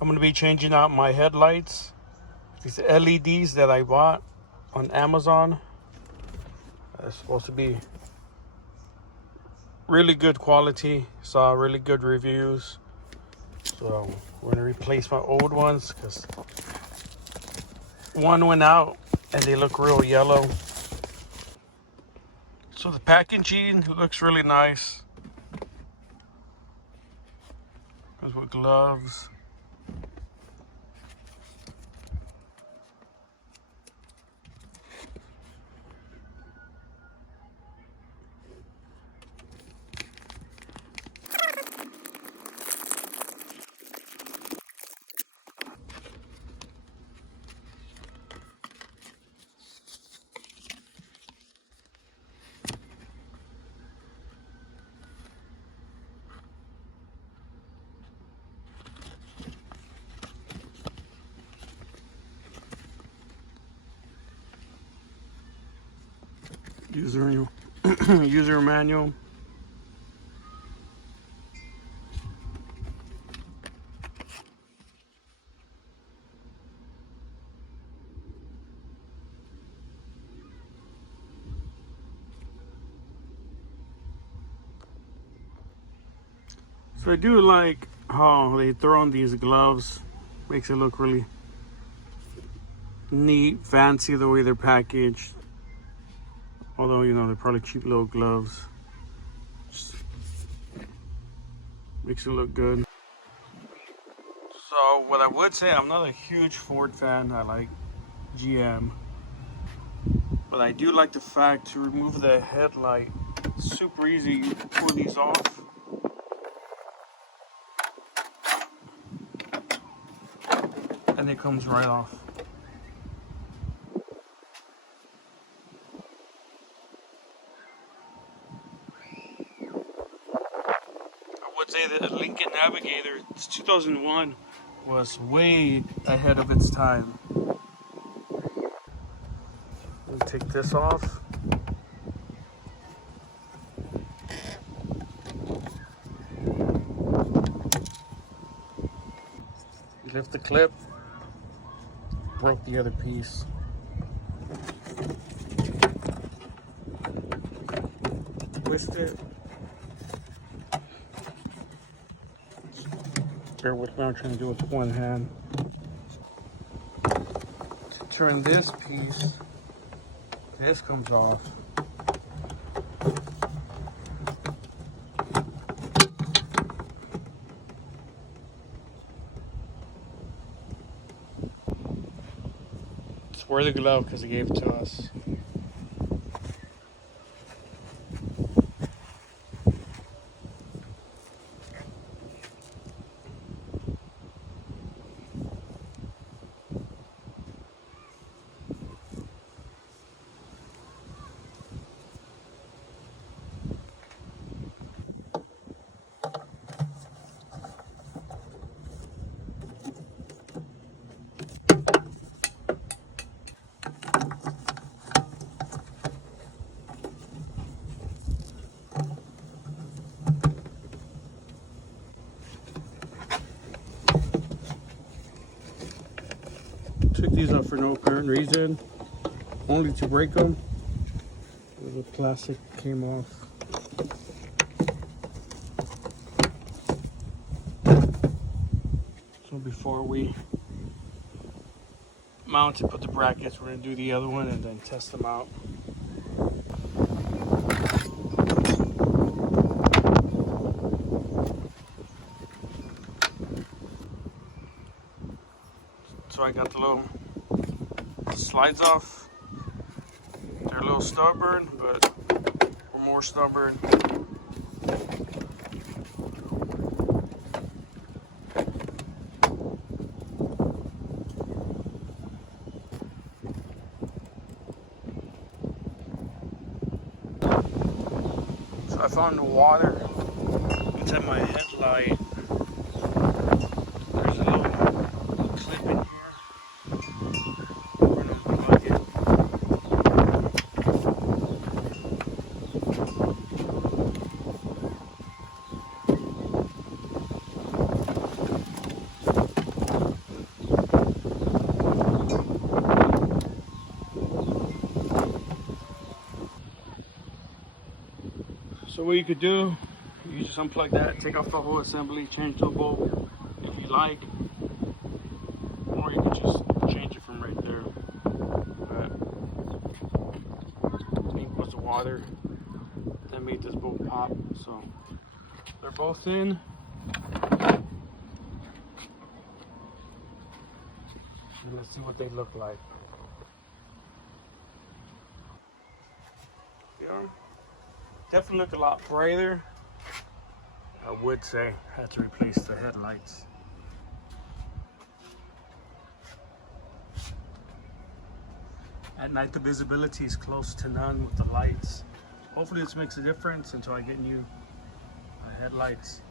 I'm going to be changing out my headlights. These LEDs that I bought on Amazon. It's supposed to be really good quality. Saw really good reviews. So we're going to replace my old ones because one went out and they look real yellow. So the packaging looks really nice. Comes with gloves. User manual. So I do like how they throw on these gloves. Makes it look really neat, fancy the way they're packaged. Although, you know, they're probably cheap little gloves. Just makes it look good. So what I would say, I'm not a huge Ford fan. I like GM. But I do like the fact to remove the headlight. It's super easy. You can pull these off. And it comes right off. I would say that the Lincoln Navigator, it's 2001, was way ahead of its time. We'll take this off. Lift the clip. Broke the other piece. Twist it. Bear with me, I'm trying to do it with one hand. To turn this piece, this comes off. Just wear the glove because they gave it to us. Took these off for no apparent reason, only to break them. The plastic came off. So before we mount and put the brackets, we're going to do the other one and then test them out. So I got the little slides off. They're a little stubborn, but we're more stubborn. So I found the water inside my headlight. There's a little clip in here. We're gonna plug it. So what you could do, you just unplug that, take off the whole assembly, change the bulb if you like, or you could just change it from right there. But he puts the water that made this bolt pop. So they're both in. And let's see what they look like. They are definitely look a lot brighter. I would say I had to replace the headlights. At night the visibility is close to none with the lights. Hopefully this makes a difference until I get new headlights.